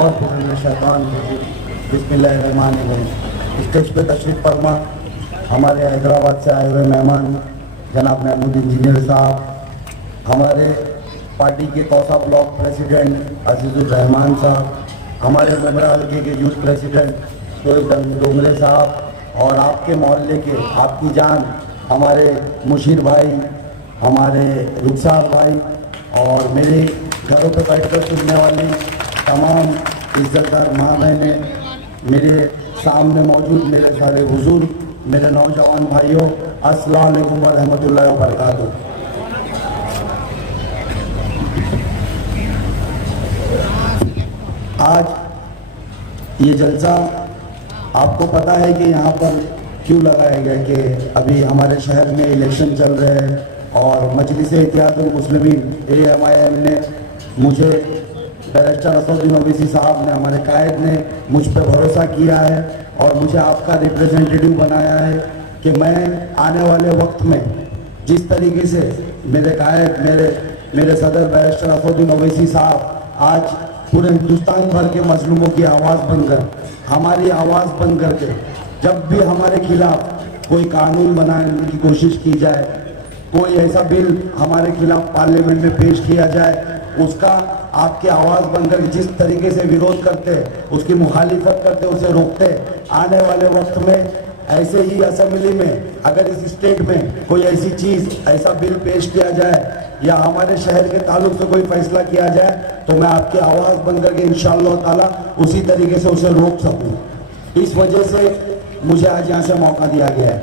शैतान बिस्मिल्लाहिर्रहमानिर्रहीम। स्टेज पे तशरीफ फरमा हमारे हैदराबाद से आए हुए मेहमान जनाब महमूद इंजीनियर साहब, हमारे पार्टी के कौसा ब्लॉक प्रेसिडेंट अजीजुर रहमान साहब, हमारे मेमरा हल्के के यूथ प्रेसिडेंट शोएब डोंगरे साहब, और आपके मोहल्ले के आपकी जान हमारे मुशीर भाई, हमारे रुखसार भाई, और मेरे घरों पर बैठकर सुनने वाली तमाम इज्जतदार माँ बहनें, मेरे सामने मौजूद मेरे सारे हुजूर, मेरे नौजवान भाइयों, अस्सलाम वालेकुम व रहमतुल्लाहि व बरकातुहू। आज ये जलसा आपको पता है कि यहाँ पर क्यों लगाया गया कि अभी हमारे शहर में इलेक्शन चल रहे हैं और मजलिस इत्तेहादुल मुस्लिमीन AMIM ने मुझे बैरिस्टर असदुद्दीन ओवैसी साहब ने, हमारे कायद ने मुझ पर भरोसा किया है और मुझे आपका रिप्रेजेंटेटिव बनाया है कि मैं आने वाले वक्त में जिस तरीके से मेरे कायद, मेरे सदर बैरिस्टर असदुद्दीन ओवैसी साहब आज पूरे हिंदुस्तान भर के मजलूमों की आवाज़ बनकर, हमारी आवाज़ बन करके जब भी हमारे खिलाफ कोई कानून बनाने की कोशिश की जाए, कोई ऐसा बिल हमारे खिलाफ पार्लियामेंट में पेश किया जाए, उसका आपकी आवाज़ बनकर जिस तरीके से विरोध करते, उसकी मुखालिफत करते, उसे रोकते, आने वाले वक्त में ऐसे ही असेंबली में अगर इस स्टेट में कोई ऐसी चीज़, ऐसा बिल पेश किया जाए या हमारे शहर के ताल्लुक से कोई फैसला किया जाए तो मैं आपकी आवाज़ बन करके इंशाअल्लाह ताला उसी तरीके से उसे रोक सकूं। इस वजह से मुझे आज यहाँ से मौका दिया गया है।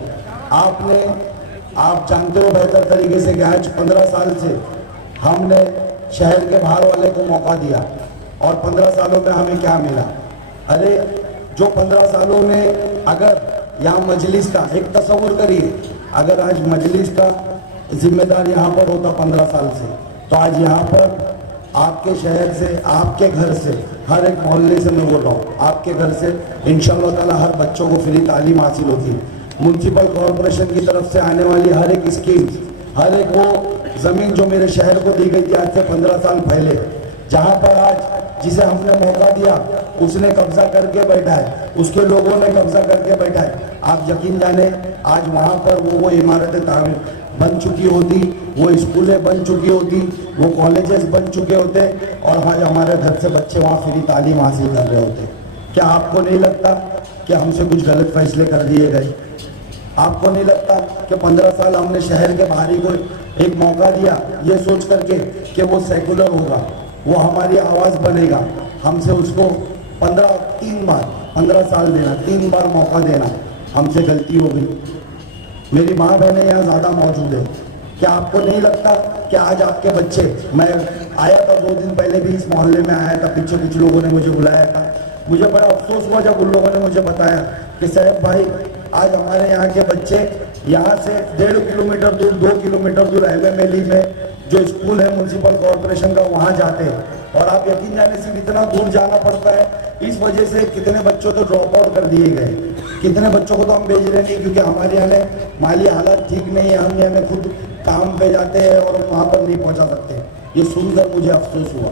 आप जानते हो बेहतर तरीके से कि आज 15 साल से हमने शहर के बाहर वाले को मौका दिया और 15 सालों में हमें क्या मिला? अरे जो 15 सालों में अगर यहाँ मजलिस का एक तस्वुर करिए, अगर आज मजलिस का जिम्मेदार यहाँ पर होता 15 साल से, तो आज यहाँ पर आपके शहर से, आपके घर से, हर एक मोहल्ले से मैं बोल रहा हूँ, आपके घर से इंशाअल्लाह ताला हर बच्चों को फ्री तालीम हासिल होती है। म्यूनसिपल कॉरपोरेशन की तरफ से आने वाली हर एक स्कीम, हर एक वो ज़मीन जो मेरे शहर को दी गई थी आज से 15 साल पहले, जहाँ पर आज जिसे हमने मौका दिया उसने कब्जा करके बैठा है, उसके लोगों ने कब्जा करके बैठा है। आप यकीन जाने आज वहाँ पर वो इमारतें बन चुकी होती, वो स्कूलें बन चुकी होती, वो कॉलेजेस बन चुके होते और आज हमारे घर से बच्चे वहाँ फ्री तालीम हासिल कर रहे होते। क्या आपको नहीं लगता कि हमसे कुछ गलत फैसले कर दिए गए? आपको नहीं लगता कि 15 साल हमने शहर के बाहरी को एक मौका दिया ये सोच करके कि वो सेकुलर होगा, वो हमारी आवाज़ बनेगा, हमसे उसको 15 साल देना, 3 बार मौका देना, हमसे गलती हो गई। मेरी माँ बहनें यहाँ ज़्यादा मौजूद है। क्या आपको नहीं लगता कि आज आपके बच्चे, मैं आया था 2 दिन पहले भी इस मोहल्ले में आया था, पीछे कुछ लोगों ने मुझे बुलाया था, मुझे बड़ा अफसोस हुआ जब उन लोगों ने मुझे बताया कि साहब भाई आज हमारे यहाँ के बच्चे यहाँ से 1.5 किलोमीटर दूर, 2 किलोमीटर दूर MMLE में जो स्कूल है म्यूनसिपल कॉरपोरेशन का, वहाँ जाते हैं और आप यकीन जाने से इतना दूर जाना पड़ता है। इस वजह से कितने बच्चों तो ड्रॉप आउट कर दिए गए, कितने बच्चों को तो हम भेज रहे नहीं क्योंकि हमारे यहाँ माली हालत ठीक नहीं है, हम यहाँ खुद काम पे जाते हैं और वहाँ पर नहीं पहुँचा सकते। ये सुनकर मुझे अफसोस हुआ,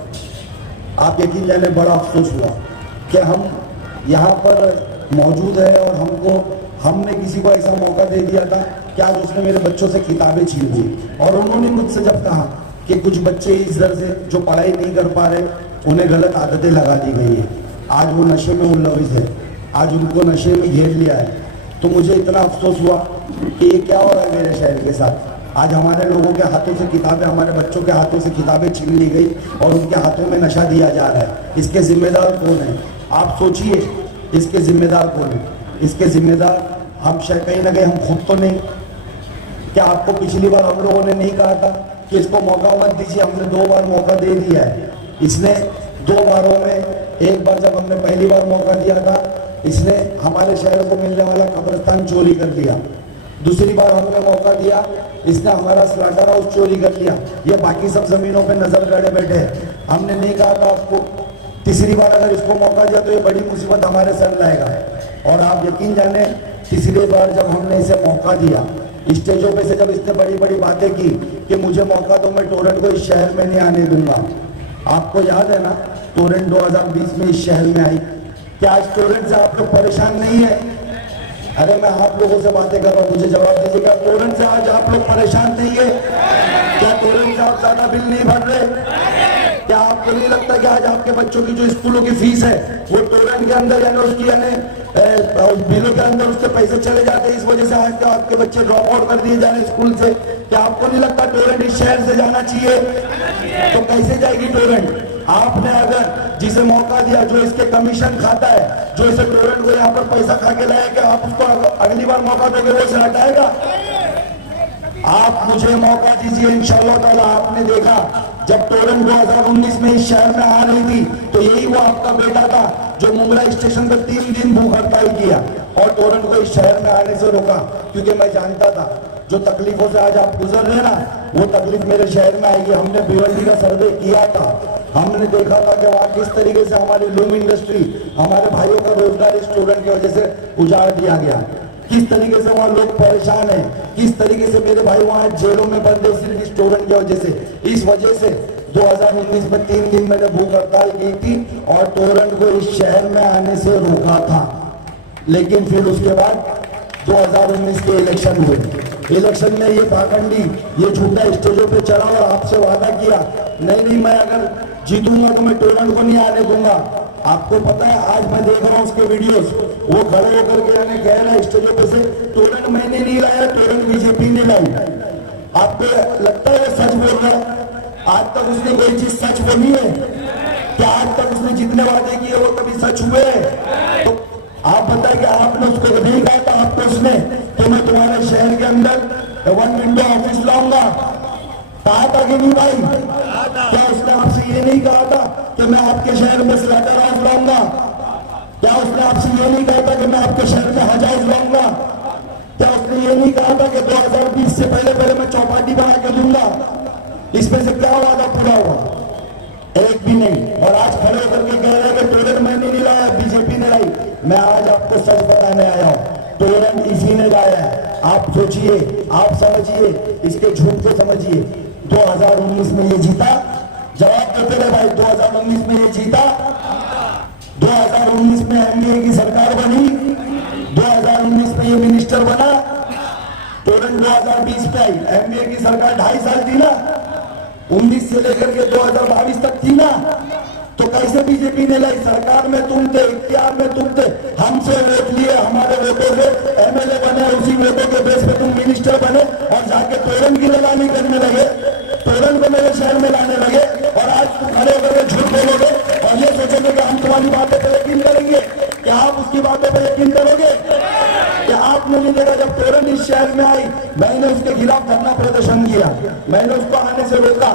आप यकीन जाने बड़ा अफसोस हुआ कि हम यहाँ पर मौजूद है और हमने किसी को ऐसा मौका दे दिया था कि आज उसने मेरे बच्चों से किताबें छीन ली। और उन्होंने मुझसे जब कहा कि कुछ बच्चे इस दर से जो पढ़ाई नहीं कर पा रहे, उन्हें गलत आदतें लगा दी गई है, आज वो नशे में मुलविस है, आज उनको नशे में घेर लिया है, तो मुझे इतना अफसोस हुआ कि ये क्या हो रहा है मेरे शहर के साथ। आज हमारे लोगों के हाथों से किताबें, हमारे बच्चों के हाथों से किताबें छीन ली गई और उनके हाथों में नशा दिया जा रहा है। इसके जिम्मेदार कौन है? आप सोचिए, इसके जिम्मेदार कौन है? इसके जिम्मेदार हम कहीं ना कहीं हम खुद तो नहीं? क्या आपको पिछली बार हम लोगों ने नहीं कहा था कि इसको मौका मत दीजिए? हमने 2 बार मौका दे दिया है। इसने 2 बारों में, एक बार जब हमने पहली बार मौका दिया था, इसने हमारे शहर को मिलने वाला कब्रिस्तान चोरी कर दिया। दूसरी बार हमने मौका दिया, इसने हमारा स्लाटर हाउस चोरी कर लिया। ये बाकी सब जमीनों पे नजर गड़े बैठे हैं। हमने नहीं कहा था आपको? तीसरी बार अगर इसको मौका दिया तो ये बड़ी मुसीबत हमारे सर लाएगा। और आप यकीन जाने, तीसरी बार जब हमने इसे मौका दिया, स्टेजों पे से जब इसने बड़ी बड़ी बातें की कि मुझे मौका दो, मैं टोरेंट को इस शहर में नहीं आने दूंगा। आपको याद है ना टोरेंट 2020 में इस शहर में आई। क्या आज टोरेंट से आप लोग परेशान नहीं है? अरे मैं आप लोगों से बातें कर रहा हूं, मुझे जवाब दीजिएगा। टोरेंट से आज आप लोग परेशान नहीं है? क्या टोरेंट से आप ज्यादा बिल नहीं भर रहे? क्या आपको नहीं लगता कि आज आपके बच्चों की जो स्कूलों की फीस है वो टोरेंट के अंदर यानी उसकी बिलों के अंदर उसके पैसे चले जाते हैं, इस वजह से आज तो आपके बच्चे ड्रॉप आउट कर दिए जा रहे स्कूल से? क्या आपको नहीं लगता टोरेंट इस शहर से जाना चाहिए? तो कैसे जाएगी टोरेंट? आपने अगर जिसे मौका दिया, जो इसके कमीशन खाता है, जो इसे टोरेंट को यहाँ पर पैसा खा के लाया, क्या आप उसको अगली बार मौका दोगे वो से हटाएगा? आप मुझे मौका दीजिए, इंशाअल्लाह ताला। आपने देखा जब टोरेंट 2019 में इस शहर में आ रही थी तो यही वो आपका बेटा था जो मुंब्रा स्टेशन पर 3 दिन भूख हड़ताल किया और टोरेंट को इस शहर में आने से रोका, क्योंकि मैं जानता था जो तकलीफों से आज आप गुजर रहे हैं ना, वो तकलीफ मेरे शहर में आएगी। हमने भिवंडी का सर्वे किया था, हमने देखा था कि वहाँ किस तरीके से हमारी लूम इंडस्ट्री, हमारे भाइयों का रोजगार इस टोरेंट की वजह से उजाड़ दिया गया, किस तरीके से वहाँ लोग परेशान हैं, किस तरीके से मेरे भाई वहाँ जेलों में बंद है सिर्फ इस टोरेंट की वजह से। इस वजह से 2019 में 3 दिन मैंने भूख हड़ताल की थी और टोरेंट को इस शहर में आने से रोका था। लेकिन फिर उसके बाद 2019 के इलेक्शन हुए, इलेक्शन में ये पाखंडी, ये झूठा स्टेजों पे चढ़ा और आपसे वादा किया नहीं मैं अगर जीतूंगा तो मैं टोरेंट को नहीं आने दूंगा। आपको पता है आज मैं देख रहा हूँ उसके वीडियोस, वो खड़े होकर के यानी कह रहा है स्टेजों पे से टोरेंट मैंने नहीं लाया, टोरेंट बीजेपी ने लाई। आपको लगता है सच बोल रहा है? आज तक उसने कोई चीज सच बोली है क्या? आज तक उसने जितने वादे किए वो कभी सच हुए? तो आप बताए कि आपने उसको नहीं कहा था आपको उसने कि मैं तुम्हारे शहर के अंदर 1 विंडो ऑफिस लाऊंगा, कहा था कि नहीं भाई? क्या उसने आपसे ये नहीं कहा था कि मैं आपके शहर में स्लैटर हाउस लाऊंगा? क्या उसने आपसे ये नहीं कहा था कि मैं आपके शहर में हज हाउस लाऊंगा? क्या उसने ये नहीं कहा था कि 2020 से पहले मैं चौपाटी बना के दूंगा? इसमें से क्या वादा पूरा हुआ? एक भी नहीं। और आज खड़े होकर के कह रहे हैं कि टोरेंट मैंने नहीं लाया, बीजेपी ने लाई। मैं आज आपको सच बताने आया हूं, टोरेंट इसी ने लाया है। आप सोचिए, आप समझिए, इसके झूठ को समझिए। 2019 में ये जीता, जवाब देते रहे भाई, 2019 में ये जीता, 2019 में एनडीए की सरकार बनी, 2019 में ये मिनिस्टर बना, टोरेंट 2020 पे आई, एनडीए की सरकार 2.5 साल थी ना, 19 से लेकर के 2022 तक थी ना, तो कैसे बीजेपी ने लाई? सरकार में तुम थे, इख्तियार में तुम थे, हमसे वोट लिए, हमारे वोटों से एमएलए बने, उसी वोटों के बेस पे तुम मिनिस्टर बने और जाके टोरेंट की लगानी करने लगे, टोरेंट को मेरे शहर में लाने लगे। और आज तुम खड़े होकर झूठ बोलोगे और ये सोचोगे कि हम तुम्हारी बातों पर यकीन करेंगे। क्या आप उसकी बातों पर यकीन करोगे? क्या आपने नहीं देखा जब टोरेंट इस शहर में आई, मैंने उसके खिलाफ धरना प्रदर्शन किया, मैंने उसको आने से रोका।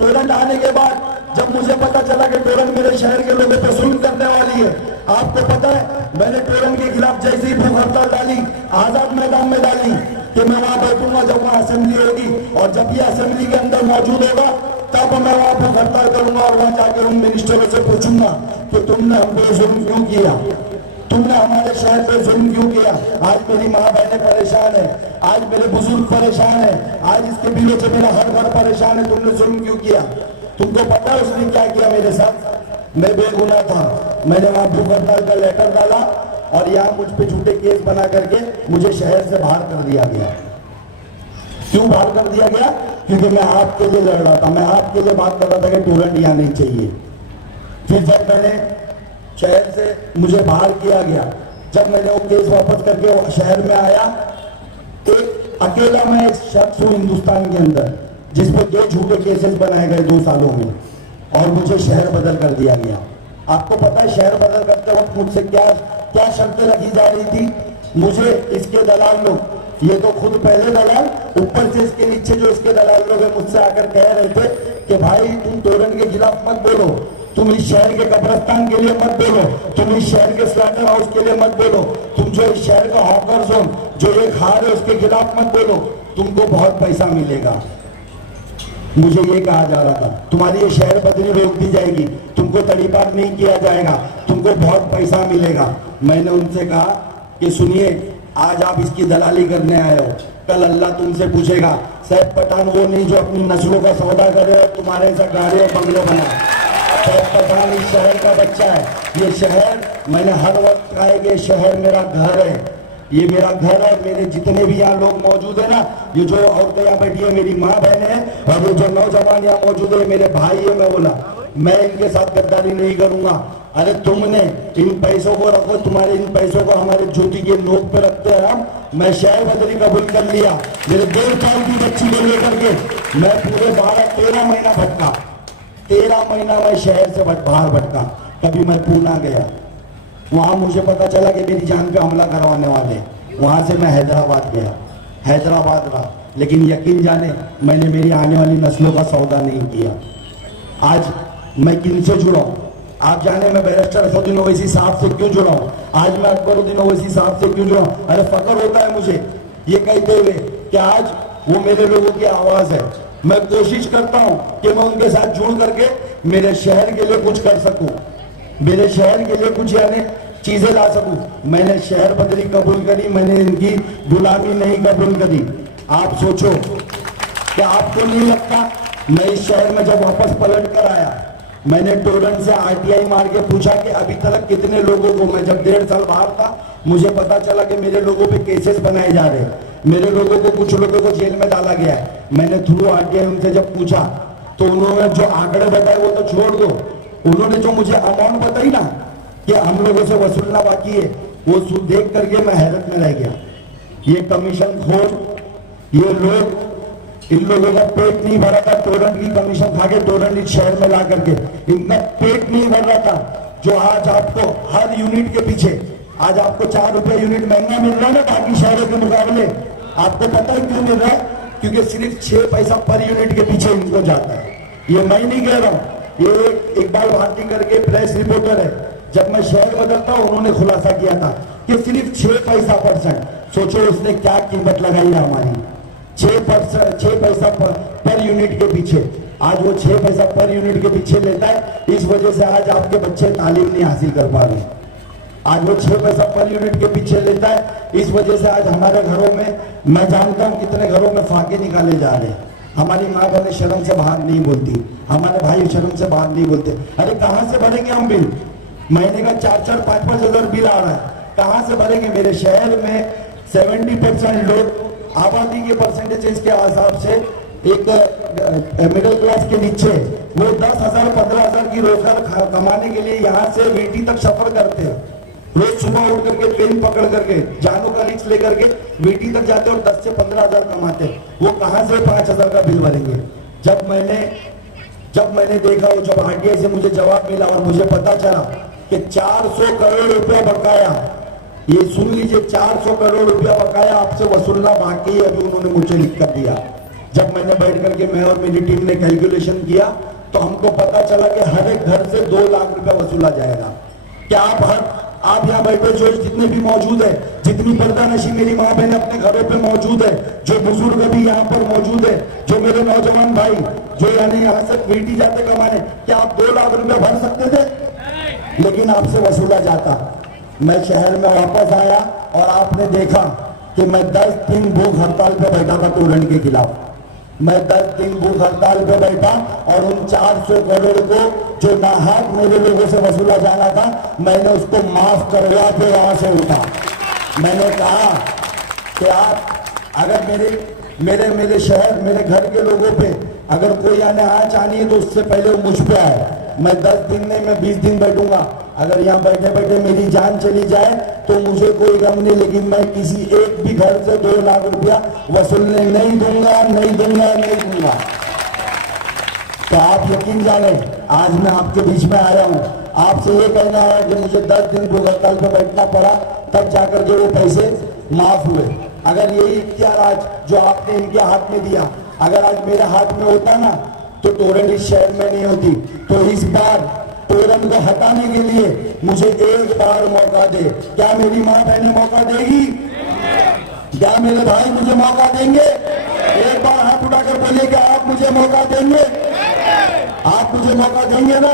टोरेंट आने के बाद जब मुझे पता चला कि टोरेंट मेरे शहर के लोगों पर जुल्म करने वाली है, आपको पता है मैंने टोरेंट के खिलाफ जैसे ही भूख हड़ताल डाली, आजाद मैदान में डाली कि मैं वहां बैठूंगा जब वहां असेंबली होगी, और जब ये असेंबली के अंदर मौजूद होगा तब मैं वहां भूख हड़ताल करूंगा और वहां जाकर उन मिनिस्टरों से पूछूंगा कि तुमने हम पे जुल्म क्यों किया, तुमने हमारे शहर पे जुल्म क्यों किया। आज मेरी माँ बहनें परेशान है, आज मेरे बुजुर्ग परेशान है, आज इसके बिलों से मेरा हर घर परेशान है, तुमने जुल्म क्यों किया? तुमको पता है उसने क्या किया मेरे साथ? मैं बेगुनाह था, मैंने वहां भूख हड़ताल का लेटर डाला और यहाँ मुझ पे झूठे केस बना करके मुझे शहर से बाहर कर दिया गया। क्यों बाहर कर दिया गया? क्योंकि मैं आपके लिए लड़ रहा था, मैं आपके लिए बात कर रहा था कि टोरेंट यहाँ नहीं चाहिए। फिर जब मैंने शहर से मुझे बाहर किया गया, जब मैंने वो केस वापस करके शहर में आया, एक अकेला मैं शख्स हूँ हिंदुस्तान के अंदर जिस पर 2 झूठे केसेस बनाए गए 2 सालों में, और मुझे शहर बदल कर दिया गया। आपको पता है शहर बदल करते वक्त मुझसे क्या क्या शर्तें रखी जा रही थी? मुझे इसके दलाल लोग, ये तो खुद पहले दलाल, ऊपर से इसके नीचे जो इसके दलाल लोग हैं मुझसे आकर कह रहे थे कि भाई तुम टोरेंट के खिलाफ मत बोलो, तुम इस शहर के कब्रिस्तान के लिए मत बोलो, तुम इस शहर के स्लैटर हाउस के लिए मत बोलो, तुम जो इस शहर का हॉकर जोन जो ये खा रहे उसके खिलाफ मत बोलो, तुमको बहुत पैसा मिलेगा। मुझे ये कहा जा रहा था तुम्हारी ये शहर बदली रोक दी जाएगी, तुमको तड़ीपार नहीं किया जाएगा, तुमको बहुत पैसा मिलेगा। मैंने उनसे कहा कि सुनिए, आज आप इसकी दलाली करने आए हो, कल अल्लाह तुमसे पूछेगा। सैफ पठान वो नहीं जो अपनी नस्लों का सौदा करे और तुम्हारे ऐसा गाड़ी और बंगले बनाए। प्रधान इस शहर का बच्चा है। ये शहर मैंने हर वक्त कहा है कि ये शहर मेरा घर है, ये मेरा घर है। मेरे जितने भी यहाँ लोग मौजूद है ना, ये जो औरतें यहाँ बैठी है मेरी माँ बहन है, और ये जो नौजवान यहाँ मौजूद है मेरे भाई है। मैं बोला मैं इनके साथ गद्दारी नहीं करूंगा। अरे तुमने इन पैसों को रखो, तुम्हारे इन पैसों को हमारे ज्योति के नोक पे रखते हैं हम। मैं शहर बदली कबूल कर लिया। मेरे 1.5 साल की बच्ची को लेकर के मैं पूरे 12-13 महीना भटका, 13 महीना मैं शहर से बाहर भटका। कभी मैं पूना गया, वहां मुझे पता चला कि मेरी जान पे हमला करवाने वाले। वहां से मैं हैदराबाद गया, हैदराबाद रहा, लेकिन यकीन जाने मैंने मेरी आने वाली नस्लों का सौदा नहीं किया। आज मैं किन से जुड़ा हूं? आप जाने मैं बैरिस्टर असदुद्दीन ओवैसी साहब से क्यों जुड़ा हूं? आज मैं अकबरुद्दीन ओवैसी साहब से क्यों जुड़ा हूं? अरे फख्र होता है मुझे ये कहते हुए कि आज वो मेरे लोगों की आवाज है। मैं कोशिश करता हूं कि मैं उनके साथ जुड़ करके मेरे शहर के लिए कुछ कर सकूं, मेरे शहर के लिए कुछ यानी चीजें ला सकूं। मैंने शहर बदली कबूल करी, मैंने इनकी गुलामी नहीं कबूल करी। आप सोचो कि आपको नहीं लगता मैं इस शहर में जब वापस पलट कर आया, मैंने टोरन से आरटीआई मार के पूछा कि अभी तक कितने लोगों को, मैं जब 1.5 साल बाहर था मुझे पता चला कि मेरे लोगों पे केसेस बनाए जा रहे हैं, मेरे लोगों को, कुछ लोगों को जेल में डाला गया है। मैंने थ्रू आरटीआई उनसे जब पूछा तो उन्होंने जो आंकड़े बताए वो तो छोड़ दो, उन्होंने जो मुझे अमाउंट बताई ना कि हम लोगों से वसूलना बाकी है, वो देख करके मैं हैरत में रह गया। ये कमीशन खोर, ये लोग, इन लोगों का पेट नहीं भरा था टोरन की कमीशन खा के, टोरन इस शहर में ला करके इनका पेट नहीं भर रहा था। जो आज आपको हर यूनिट के पीछे, आज आपको 4 रुपए यूनिट महंगा मिल रहा है ना बाकी शहरों के मुकाबले। आपको पता है क्यों मिल रहा है? क्योंकि सिर्फ 6 पैसा पर यूनिट के पीछे इनको जाता है। ये मैं नहीं कह रहा हूं, ये इकबाल भारती करके प्रेस रिपोर्टर है, जब मैं शहर बदलता हूं उन्होंने खुलासा किया था कि सिर्फ 6 पैसा %। सोचो उसने क्या कीमत लगाई है हमारी, 6 पैसा पर यूनिट के पीछे। आज वो 6 पैसा पर यूनिट के पीछे लेता है, इस वजह से आज आपके बच्चे तालीम नहीं हासिल कर पा रहे। आज वो 6 पैसा पर यूनिट के पीछे लेता है, इस वजह से आज हमारे घरों में, मैं जानता हूं कितने घरों में फाके निकाले जा रहे हैं। हमारी माँ बहनें शर्म से बाहर नहीं बोलती, हमारे भाई शर्म से बाहर नहीं बोलते। अरे कहां से भरेंगे हम बिल? महीने का 4-4, 5-5 हजार बिल आ रहा है, कहां से भरेंगे? मेरे शहर में 70% लोग, आबादी के परसेंटेज के हिसाब से एक मिडिल क्लास के नीचे, वो 10,000 15,000 की रोजगार कमाने के लिए यहाँ से वीटी तक सफर करते हैं। रोज सुबह उठ करके ट्रेन पकड़ करके, जानों का रिक्स लेकर के वीटी तक जाते और 10 से 15,000 कमाते हैं। वो कहां से 5,000 का बिल भरेंगे? जब मैंने देखा, वो जब आरटीआई से मुझे जवाब मिला और मुझे पता चला कि 400 करोड़ रुपया बकाया, ये सुन लीजिए, 400 करोड़ रुपया बकाया आपसे वसूलना बाकी है, अभी उन्होंने मुझे लिख कर दिया। जब मैंने बैठ करके, मैं और मेरी टीम ने कैलकुलेशन किया तो हमको पता चला कि हर एक घर से 2 लाख रुपया वसूला जाएगा। क्या आप यहाँ बैठे जो जितने भी मौजूद है, जितनी पर्दानशी मेरी माँ बहन अपने घरों पे मौजूद है, जो बुजुर्ग भी यहाँ पर मौजूद है, जो मेरे नौजवान भाई जो यानी यहाँ से बेटी जाते कमाने, क्या आप 2 लाख रुपया भर सकते थे? लेकिन आपसे वसूला जाता। मैं शहर में वापस आया और आपने देखा कि मैं 10 दिन भूख हड़ताल पे बैठा था टोरन के खिलाफ। मैं 10 दिन भूख हड़ताल पे बैठा और उन 400 करोड़ को जो नाहक मेरे लोगों से वसूला जाना था, मैंने उसको माफ करवा के वहां से उठा। मैंने कहा कि आप अगर मेरे शहर, मेरे घर के लोगों पे अगर कोई आने आँच आनी है तो उससे पहले वो मुझ पे आए। मैं 10 दिन नहीं, मैं 20 दिन बैठूंगा। अगर यहाँ बैठे बैठे मेरी जान चली जाए तो मुझे कोई गम नहीं, लेकिन मैं किसी एक भी घर से 2 लाख रुपया वसूलने नहीं दूंगा, नहीं दूंगा, नहीं दूंगा। तो आप यकीन जाने, आज मैं आपके बीच में आया हूँ, आपसे ये कहना है कि मुझे 10 दिन भूख हड़ताल पे बैठना पड़ा, तब जाकर के वो पैसे माफ हुए। अगर यही इख्तियार आज जो आपने इनके हाथ में दिया, अगर आज मेरे हाथ में होता ना, तो टोरन इस शहर में नहीं होती। तो इस बार टोरन को हटाने के लिए मुझे एक बार मौका दे। क्या मेरी माँ बहनें मौका देगी? क्या मेरे भाई मुझे मौका देंगे? एक बार हाथ उठाकर बोलिए कि आप मुझे मौका देंगे? आप मुझे मौका देंगे ना?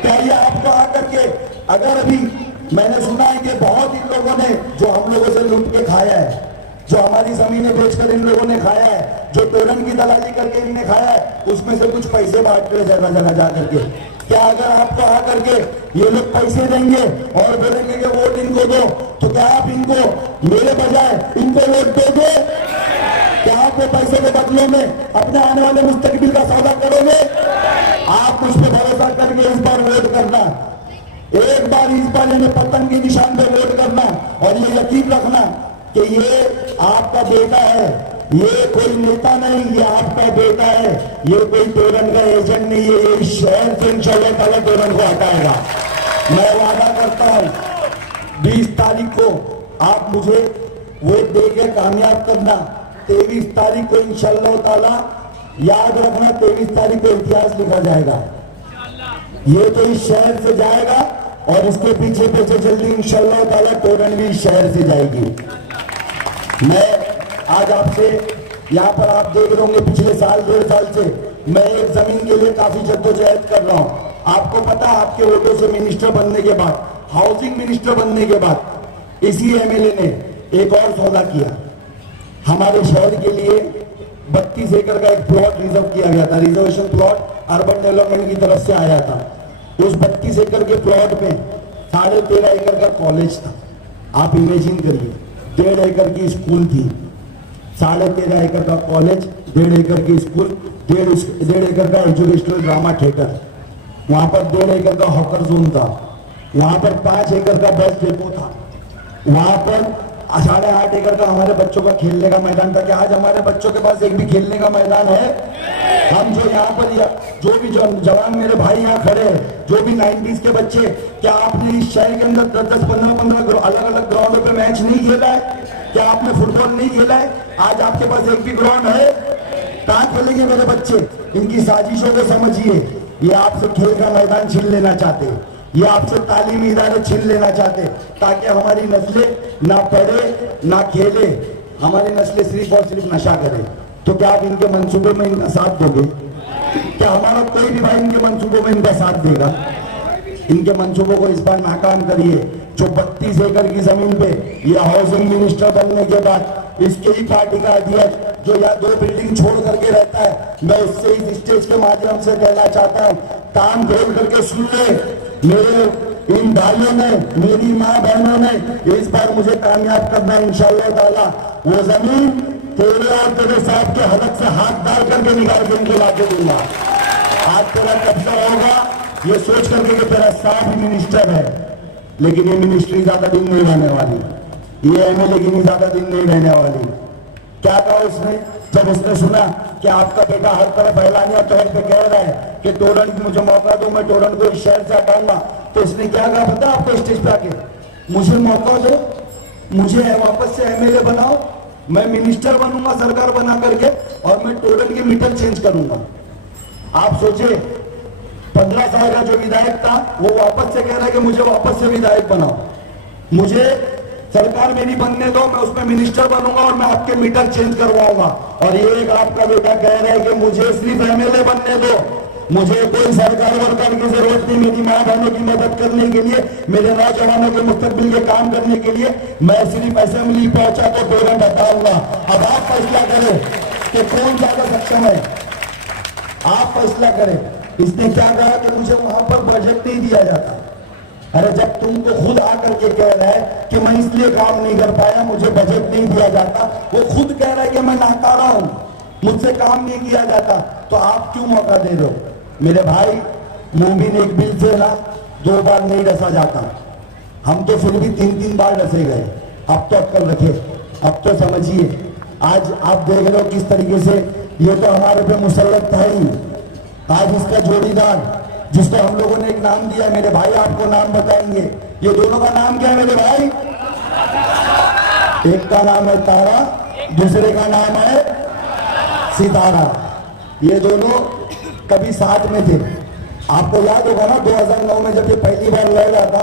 क्या ये आपको आकर के, अगर अभी मैंने सुना है कि बहुत इन लोगों ने जो हम लोगों से लूट के खाया है, जो हमारी जमीनें बेचकर इन लोगों ने खाया है, जो टोरन की दलाली करके इनने खाया है, उसमें से कुछ पैसे बांट रहे जगह जगह जा करके। क्या अगर आपको आकर के ये लोग पैसे देंगे और बोलेंगे कि वोट इनको दो, तो क्या आप इनको मेरे बजाय इनको वोट दोगे? क्या आप वो पैसे के बदलों में अपने आने वाले मुस्तकबिल का सौदा करोगे? आप मुझ पर भरोसा करके इस बार वोट करना, एक बार इस बार यानी पतंग के निशान पे वोट करना, और ये यकीन रखना कि ये आपका बेटा है, ये कोई नेता नहीं, ये आपका बेटा है, ये कोई तोरण का एजेंट नहीं है, ये शहर से इंशाअल्लाह ताला तोरण को हटाएगा। मैं वादा करता हूं 20 तारीख को आप मुझे वोट देकर कामयाब करना। 23 तारीख को इंशाअल्लाह ताला याद रखना, 23 तारीख को इतिहास लिखा जाएगा। ये तो इस शहर से जाएगा और इसके पीछे पीछे जल्दी इंशाअल्लाह ताला तोरण भी इस शहर से जाएगी। मैं आज आपसे यहाँ पर आप देख रहे होंगे पिछले साल 1.5 साल से मैं एक जमीन के लिए काफी जद्दोजहद कर रहा हूँ। आपको पता है आपके वोटों से मिनिस्टर बनने के बाद, हाउसिंग मिनिस्टर बनने के बाद इसी एमएलए ने एक और सौदा किया। हमारे शहर के लिए 32 एकड़ का एक प्लॉट रिजर्व किया गया था, रिजर्वेशन प्लॉट अर्बन डेवलपमेंट की तरफ से आया था। उस 32 एकड़ के प्लॉट में 13.5 एकड़ का कॉलेज था। आप इमेजिन करिए, 1.5 एकड़ की स्कूल थी, 13.5 एकड़ का कॉलेज, 1.5 एकड़ की स्कूल, 1.5 एकड़ का एजुकेशनल ड्रामा थिएटर, वहां पर 1.5 एकड़ का हॉकर जोन था, वहां पर 5 एकड़ का बस डेपो था, वहां पर 8.5 एकड़ का हमारे बच्चों का खेलने का मैदान था। क्या आज हमारे बच्चों के पास एक भी खेलने का मैदान है? हम जो यहाँ पर जो भी जवान मेरे भाई यहाँ खड़े हैं, जो भी 90s के बच्चे, क्या आपने इस शहर के अंदर 10-10, 15-15 अलग अलग ग्राउंडों पे मैच नहीं खेला है? क्या आपने फुटबॉल नहीं खेला है? आज आपके पास एक भी ग्राउंड है? कहाँ खेलेंगे मेरे बच्चे? इनकी साजिशों को समझिए। ये आपसे खेल का मैदान छीन लेना चाहते, ये आपसे तालीमी इदारे छीन लेना चाहते, ताकि हमारी नस्लें ना पढ़े ना खेले, हमारी नस्लें सिर्फ और सिर्फ नशा करे। तो क्या आप इनके मंसूबों में इनका साथ दोगे? क्या हमारा कोई भी भाई इनके मंसूबों में इनका साथ देगा? इनके मंसूबों को इस बार नाकाम करिए। जो 32 एकड़ की जमीन पे ये हाउसिंग मिनिस्टर बनने के बाद इसके ही पार्टी का अध्यक्ष जो यहाँ 2 बिल्डिंग छोड़ करके रहता है, मैं उससे इस स्टेज के माध्यम से कहना चाहता हूँ, कान खोल करके सुन ले, मेरे इन भाइयों ने, मेरी माँ बहनों ने इस बार मुझे कामयाब करना इंशाअल्लाह ताला। वो जमीन तेरे और तेरे साहब के हलक से हाथ डाल करके निकाल के इनको लाके दूंगा। आज तेरा कब्जा होगा ये सोच करके कि तेरा साहब ही मिनिस्टर है, लेकिन ये मिनिस्ट्री ज्यादा दिन नहीं रहने वाली, ये एमएलए की ज्यादा दिन नहीं रहने वाली। क्या कहा उसने? जब उसने सुना कि आपका बेटा हर तरफ ऐलानिया तौर पे कह रहा है कि तोरण मुझे मौका दो, मैं तोरण को इस शहर से हटाऊंगा, तो इसने क्या कहा पता आपको स्टेज पे आके? मुझे मौका दो, मुझे वापस से एमएलए बनाओ, मैं मिनिस्टर बनूंगा सरकार बना करके, और मैं तोरण की मीटर चेंज करूंगा। आप सोचे 15 साल का जो विधायक था वो वापस से कह रहा है कि मुझे वापस से विधायक बनाओ, मुझे सरकार मेरी बनने दो, मैं उसमें मिनिस्टर बनूंगा और मैं आपके मीटर चेंज करवाऊंगा। और ये एक आपका बेटा कह रहा है कि मुझे सिर्फ एमएलए बनने दो, मुझे कोई सरकार वर्कर की जरूरत नहीं, मेरी माँ बहनों की मदद करने के लिए, मेरे नौजवानों के मुस्तकबिल के काम करने के लिए मैं सिर्फ असेंबली पहुंचा तो तोरण हटाऊंगा। अब आप फैसला करें कि कौन ज्यादा सक्षम है, आप फैसला करें। इसने क्या कहा कि मुझे वहां पर बजट नहीं दिया जाता। अरे जब तुमको खुद आकर के कह रहा है कि मैं इसलिए काम नहीं कर पाया, मुझे बजट नहीं दिया जाता, वो खुद कह रहा है कि मैं नाकारा हूं, मुझसे काम नहीं किया जाता, तो आप क्यों मौका दे रहे हो? मेरे भाई, मोमिन एक बिल से ना 2 बार नहीं डसा जाता, हम तो फिर भी 3-3 बार डसे गए। अब तो अक्ल रखे, अब तो समझिए। आज आप देख रहे हो किस तरीके से ये तो हमारे पे मुसल्लत था ही। आज इसका जोड़ीदार जिसको हम लोगों ने एक नाम दिया, मेरे भाई आपको नाम बताएंगे, ये दोनों का नाम क्या है मेरे भाई? एक का नाम है तारा, दूसरे का नाम है सितारा। ये दोनों कभी साथ में थे। आपको याद होगा ना 2009 में जब ये पहली बार लड़ रहा था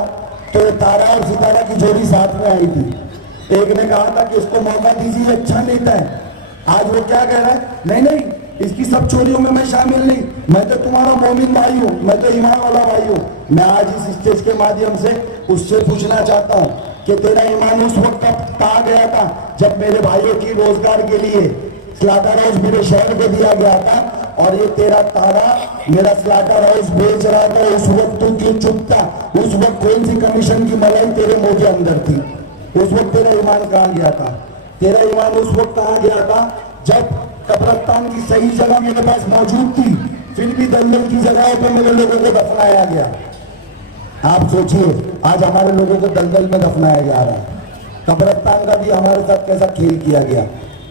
तो ये तारा और सितारा की जोड़ी साथ में आई थी। एक ने कहा था कि उसको मौका दीजिए, अच्छा नेता है। आज वो क्या कह रहा है? नहीं नहीं, इसकी सब चोरियों में मैं शामिल नहीं, मैं तो तुम्हारा मोमिन भाई हूं, मैं तो ईमान वाला भाई हूं। मैं आज इस स्टेज के माध्यम से उससे पूछना चाहता हूं कि तेरा ईमान उस वक्त कहाँ गया था जब मेरे भाइयों की रोजगार के लिए स्लाटर हाउस मेरे शहर को दिया गया था, और ये तेरा तारा मेरा स्लाटर हाउस बेच रहा था, उस वक्त तू क्यों चुप था? उस वक्त कौन सी कमीशन की मलाई तेरे मुंह के अंदर थी? उस वक्त तेरा ईमान कहाँ गया था? तेरा ईमान उस वक्त कहाँ गया था जब कब्रिस्तान की सही जगह मेरे पास मौजूद थी, फिर भी दलदल की जगह पे मेरे लोगों को दफनाया गया। आप सोचिए आज हमारे लोगों को दलदल में दफनाया जा रहा है। कब्रिस्तान का भी हमारे साथ कैसा खेल किया गया।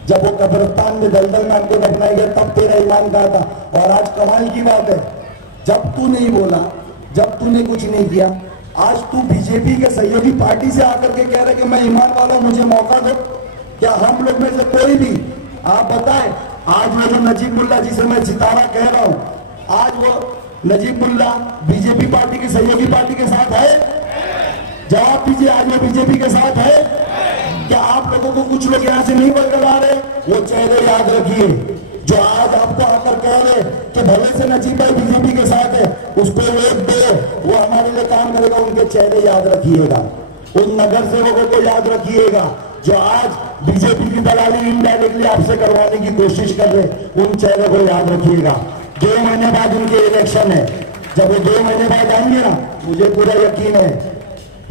जब वो कब्रिस्तान में दलदल में हमको दफनाया गया तब तेरा ईमान कहा था। और आज कमाल की बात है, जब तू नहीं बोला, जब तूने कुछ नहीं किया, आज तू बीजेपी के सहयोगी पार्टी से आकर के कह रहे कि मैं ईमान वाला हूं, मुझे मौका दो। क्या हम लोग में से कोई भी आप बताएं, आज वो नजीब मुल्ला जिसे मैं सितारा कह रहा हूं, आज वो नजीब मुल्ला बीजेपी पार्टी की सहयोगी पार्टी के साथ है? जवाब दीजिए, आज वो बीजेपी के साथ है? क्या आप लोगों को कुछ लोग यहां से नहीं बदल आ रहे? वो चेहरे याद रखिए जो आज आपको आकर कह रहे कि भले से नजीब भाई बीजेपी के साथ है, उसको वोट दे, वो हमारे लिए काम करेगा। उनके चेहरे याद रखिएगा, उन नगर सेवकों को याद रखिएगा जो आज बीजेपी की दलाली इनडायरेक्टली आपसे करवाने की कोशिश कर रहे, उन चेहरे को याद रखिएगा। 2 महीने बाद उनके इलेक्शन है, जब वो 2 महीने बाद आएंगे ना, मुझे पूरा यकीन है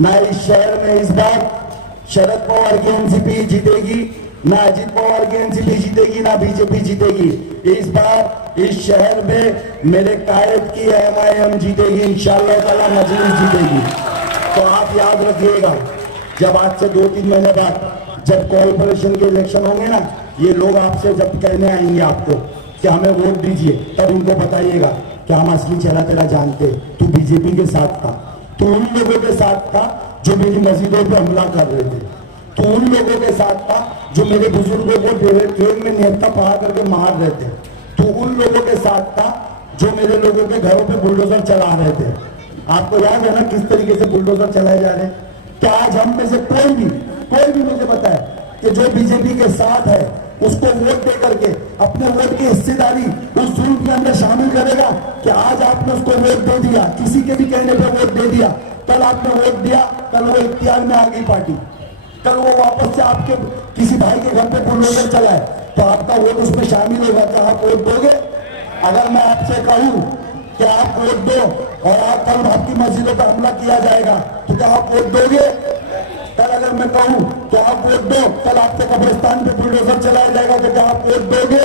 ना इस शहर में इस बार शरद पवार की एनसीपी जीतेगी, ना अजीत पवार की एनसीपी जीतेगी, ना बीजेपी जीतेगी। इस बार इस शहर में मेरे कायद की एमआईएम जीतेगी, इंशाअल्लाह ताला मजलिस जीतेगी। तो आप याद रखिएगा, जब आज से 2-3 महीने बाद जब कॉर्पोरेशन के इलेक्शन होंगे ना, ये लोग आपसे जब कहने आएंगे आपको कि हमें वोट दीजिए, तब इनको बताइएगा कि हम असली चेहरा तेरा जानते, तू बीजेपी के साथ था, तू उन लोगों के साथ था जो मेरी मस्जिदों पे हमला कर रहे थे, तू उन लोगों के साथ था जो मेरे बुजुर्गों को ट्रेन में नेता पहाड़ करके मार रहे थे, तू उन लोगों के साथ था जो मेरे लोगों के घरों पे बुलडोजर चला रहे थे। आपको याद है ना किस तरीके से बुलडोजर चलाए जा रहे हैं? क्या आज हम में से कोई भी मुझे बताए कि जो बीजेपी के साथ है उसको वोट दे करके अपने वोट की हिस्सेदारी उस जुल्म के अंदर शामिल करेगा? कि आज आपने उसको वोट दे दिया, किसी के भी कहने पर वोट दे दिया, कल आपने वोट दिया, कल वो इख्तियार में आ गई पार्टी, कल वो वापस से आपके किसी भाई के घर पे बुलडोजर चलाए, तो आपका वोट उसमें शामिल होगा। क्या आप वोट दोगे? अगर मैं आपसे कहूं कि आप वोट दो और आप कल आपकी मस्जिदों पर हमला किया जाएगा, तो क्या आप वोट दोगे? कल अगर मैं कहूं कि आप वोट दो, कल आपके कब्रिस्तान पे बुलडोजर चलाया जाएगा, तो क्या आप वोट दोगे?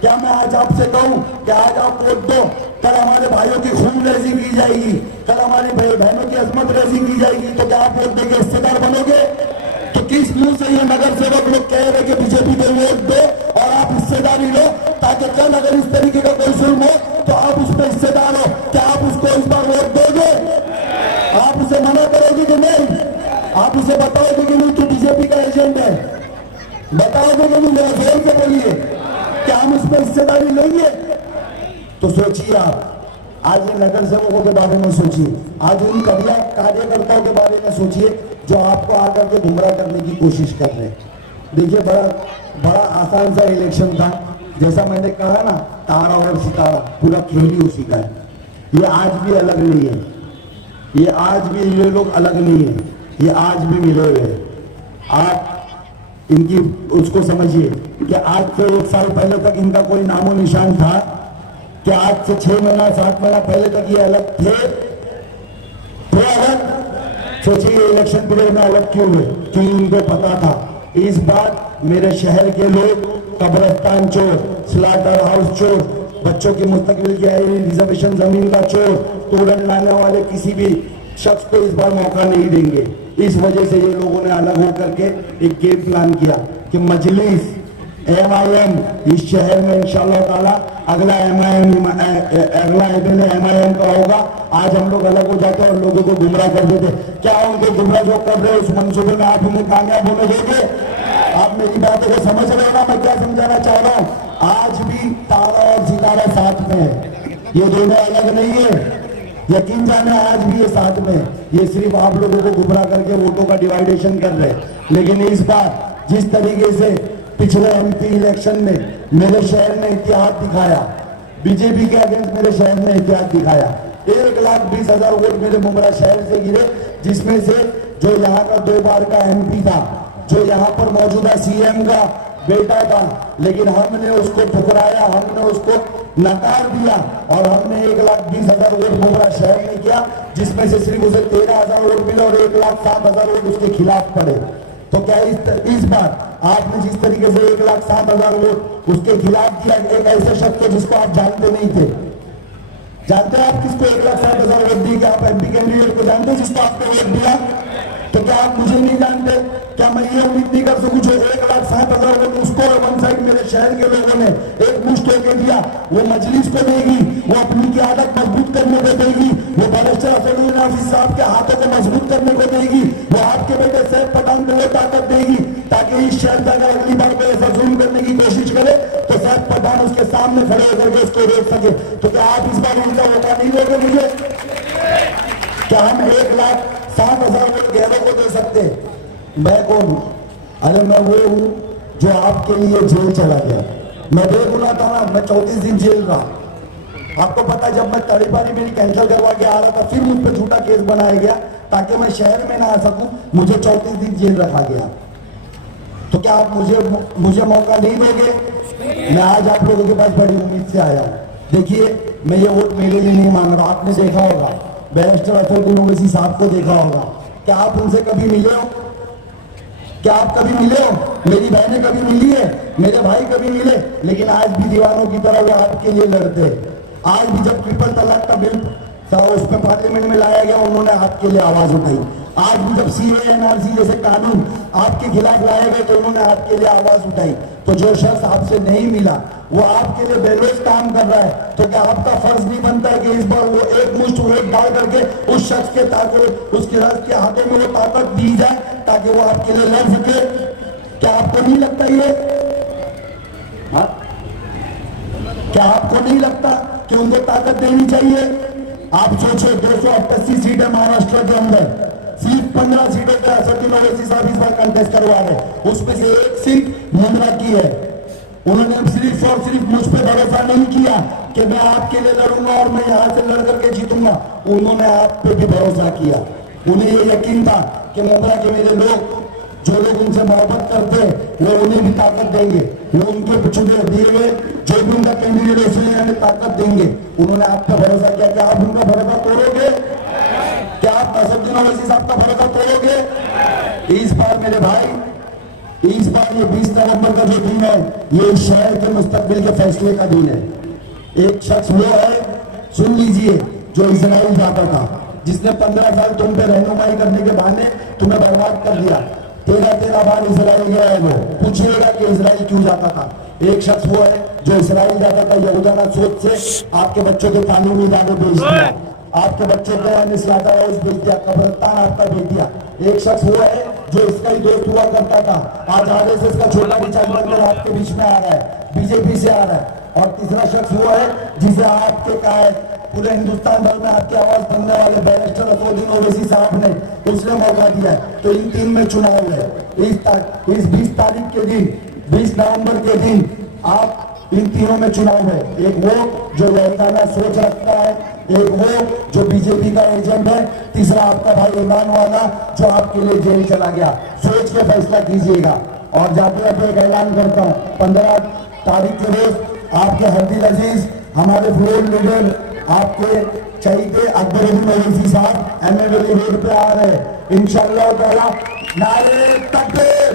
क्या मैं आज आपसे कहूं कि आज आप वोट दो, कल हमारे भाइयों की खून रेजी की जाएगी, कल हमारी बहनों की अजमत रेजी की जाएगी, तो क्या आप वोट देंगे, हिस्सेदार बनोगे? तो किस मुंह से ये नगर सेवक लोग कह रहे कि बीजेपी को वोट दो और आप हिस्सेदारी लो, ताकि कल अगर इस तरीके का कोई जुल्म हो तो आप उस पर हिस्सेदार हो? क्या आप उसको इस बार वोट दोगे? आप उसे मना करोगे कि नहीं? आप उसे बताओगे कि नहीं तू बीजेपी का एजेंट है? बताओगे कि नहीं? मेरा जोर से बोलिए, क्या हम उसमें हिस्सेदारी लेंगे? तो सोचिए आप, आज ये नगर सेवकों के बारे में सोचिए, आज उन कार्यकर्ताओं के बारे में सोचिए जो आपको आकर के गुमराह करने की कोशिश कर रहे हैं। देखिए, बड़ा आसान सा इलेक्शन था, जैसा मैंने कहा ना, तारा और सितारा, पूरा खेल ही उसी का है। ये आज भी अलग नहीं है, ये आज भी ये लोग अलग नहीं है, ये आज भी मिले हुए हैं। आप इनकी उसको समझिए कि आज से 1 साल पहले तक इनका कोई नामो निशान था? कि आज से 6 महीना 7 महीना पहले तक ये अलग थे? तो अलग सोचिए, इलेक्शन पीरियड में अलग क्यों हुए? क्योंकि उनको पता था इस बार मेरे शहर के लोग कब्रिस्तान चोर, स्लाटर हाउस चोर, बच्चों की मुस्तकबिल की रिजर्वेशन जमीन का चोर, तोड़न लाने वाले किसी भी शख्स को इस बार मौका नहीं देंगे। इस वजह से ये लोगों ने अलग होकर के एक गेम प्लान किया कि मजलिस एमआईएम इस शहर में इंशाअल्लाह ताला अगला एमएलए एमआईएम का होगा। आज हम लोग अलग हो जाते हैं और लोगों को गुमराह कर देते। क्या उनको गुमराह जो कर रहे हैं उस मंसूबे में आप उन्हें कामयाब होने देंगे? आप मेरी बातों को समझ रहे हो ना मैं क्या समझाना चाह रहा हूँ? आज भी तारा और सितारा साथ में है, ये दोनों अलग नहीं है। यकीन जाने आज भी ये साथ में, ये सिर्फ आप लोगों को गुमराह करके वोटों का डिवाइडेशन कर रहे हैं। लेकिन इस बार जिस तरीके से पिछले एमपी इलेक्शन में मेरे शहर ने इतिहाद दिखाया, बीजेपी के अगेंस्ट मेरे शहर ने इतिहाद दिखाया, 1,20,000 वोट मेरे मुंबरा शहर से गिरे, जिसमें से जो यहाँ का 2 बार का एमपी था, जो यहाँ पर मौजूदा सीएम का बेटा था, लेकिन हमने उसको ठुकराया, हमने उसको नकार दिया और हमने 1,20,000 वोट मोगरा शहर में किया, जिसमें से सिर्फ उसे 13,000 वोट मिले और 1,07,000 वोट उसके खिलाफ पड़े। तो क्या इस बार आपने जिस तरीके से 1,07,000 वोट उसके खिलाफ दिया, एक ऐसे शख्स को जिसको आप जानते नहीं थे, जानते हैं आप किसको 1,07,000 वोट दी? आप एमपी कैंडिडेट को जानते हैं जिसको आपने वोट दिया? तो क्या आप मुझे नहीं जानते? क्या मैं ये उम्मीद नहीं कर सकूं जो 1,07,000 वोट उसको वन साइड मेरे शहर के लोगों ने एक मुश्त होकर दिया, वो मजलिस को देगी, वो अपनी की आदत मजबूत करने को देगी, वो बैरिस्टर असदुद्दीन हाफिज साहब के हाथों को मजबूत करने को देगी, वो आपके बेटे सैफ पठान को वो ताकत देगी ताकि इस शहर का अगर अगली बार कोई ऐसा जुल्म करने की कोशिश करे तो सैफ पठान उसके सामने खड़े होकर के उसको रोक सके। तो क्या आप इस बार उनका मौका नहीं दोगे मुझे? क्या हम 1,07,000 वोट गैरों को दे सकते? मैं कौन हूं? अरे मैं वो हूं जो आपके लिए जेल चला गया। मैं बेगुनाह था ना, मैं 34 दिन जेल रहा। आपको पता है जब मैं तड़ीपारी मेरी कैंसिल करवा के आ रहा था, फिर मुझ पर झूठा केस बनाया गया ताकि मैं शहर में ना आ सकूं, मुझे 34 दिन जेल रखा गया। तो क्या आप मुझे मौका नहीं दोगे? मैं आज आप लोगों के पास बड़ी उम्मीद से आया हूं। देखिए, मैं ये वोट मेरे लिए नहीं मांग रहा। आपने देखा होगा बैरिस्टर असदुद्दीन ओवैसी साहब को देखा होगा। क्या आप उनसे कभी मिले हो? क्या आप कभी मिले हो? मेरी बहनें कभी मिली है? मेरे भाई कभी मिले? लेकिन आज भी दीवानों की तरह वो आपके लिए लड़ते। आज भी जब ट्रिपल तलाक का बिल उस पर पार्लियामेंट में लाया गया, उन्होंने आपके लिए आवाज उठाई। आज भी जब सीए एनआरसी जैसे कानून आपके खिलाफ लाए गए तो उन्होंने आपके लिए आवाज उठाई। तो जो शख्स आपसे नहीं मिला वो आपके लिए बेरोज काम कर रहा है, तो क्या आपका फर्ज नहीं बनता है कि इस बार वो एक मुश्त वोट डाल करके उस शख्स के ताकत उसके शख्स के हाथों में वो ताकत दी जाए ताकि वो आपके लिए लड़ सके? क्या आपको नहीं लगता ये? हाँ, क्या आपको नहीं लगता कि उनको ताकत देनी चाहिए? आप सोचो 288 सीटें महाराष्ट्र के अंदर, सिर्फ 15 सीटों पे असदुद्दीन ओवैसी साहब इस बार कंटेस्ट करवा रहे, उसमें से एक सीट मुंद्रा की है। उन्होंने सिर्फ और सिर्फ मुझ पे भरोसा नहीं किया कि मैं आपके लिए लड़ूंगा और मैं यहां से लड़ करके जीतूंगा, उन्होंने आप पे भी भरोसा किया। उन्हें ये यकीन था कि मुंद्रा के मेरे लोग, जो लोग उनसे मोहब्बत करते हैं, वो उन्हें भी ताकत देंगे, वो उनके चुने दिए हुए जो भी उनका कैंडिडेट है उसमें हमें ताकत देंगे। उन्होंने आप पे भरोसा किया। क्या आप उनका भरोसा तोड़ोगे? क्या आप असदुद्दीन ओवैसी साहब का भरोसा तोड़ोगे? इस बार मेरे भाई, इस बार ये 20 नवंबर का जो दिन है, ये इस शहर के मुस्तकबिल के फैसले का दिन है। एक शख्स वो है, सुन लीजिए, जो इजराइल जाता था, जिसने 15 साल तुम पे रहनुमाई करने के बहाने तुम्हें बर्बाद कर दिया। 13 बार इजराइल गया है। वो पूछिएगा कि इजराइल क्यों जाता था। एक शख्स वो है जो इजराइल जाता था यहूदाना सोच से आपके बच्चों को कानूनी इदारे भेज दिया, आपके बच्चों को स्लाटर हाउस भेज दिया, कब्रिस्तान आपका भेज दिया। एक शख्स वो है जो इसका ही दोस्त हुआ करता था, आज आगे से इसका छोटा रिचार्ज बनकर आपके बीच में आ रहा है, बीजेपी से आ रहा है। और तीसरा शख्स वो है जिसे आपके पूरे हिंदुस्तान भर में आपकी आवाज सुनने वाले बैरिस्टर असदुद्दीन ओवैसी साहब ने उसने मौका दिया है। तो इन 3 में चुनाव है। इस 20 तारीख के दिन, 20 नवंबर के दिन आप इन तीनों में चुनाव है। एक वो जो यहूदाना सोच रखता है, एक वो जो बीजेपी का एजेंट है, तीसरा आपका भाई इमरान वाला जो आपके लिए जेल चला गया। सोच के फैसला कीजिएगा। और जाते जाते एक ऐलान करता हूँ, 15 तारीख के रोज आपके हरदील अजीज, हमारे फ्लोर लीडर, आपके चहीते अकबरुद्दीन ओवैसी साहब एमएलए रोड पे आ रहे हैं इंशाअल्लाह ताला। नारे तकबीर।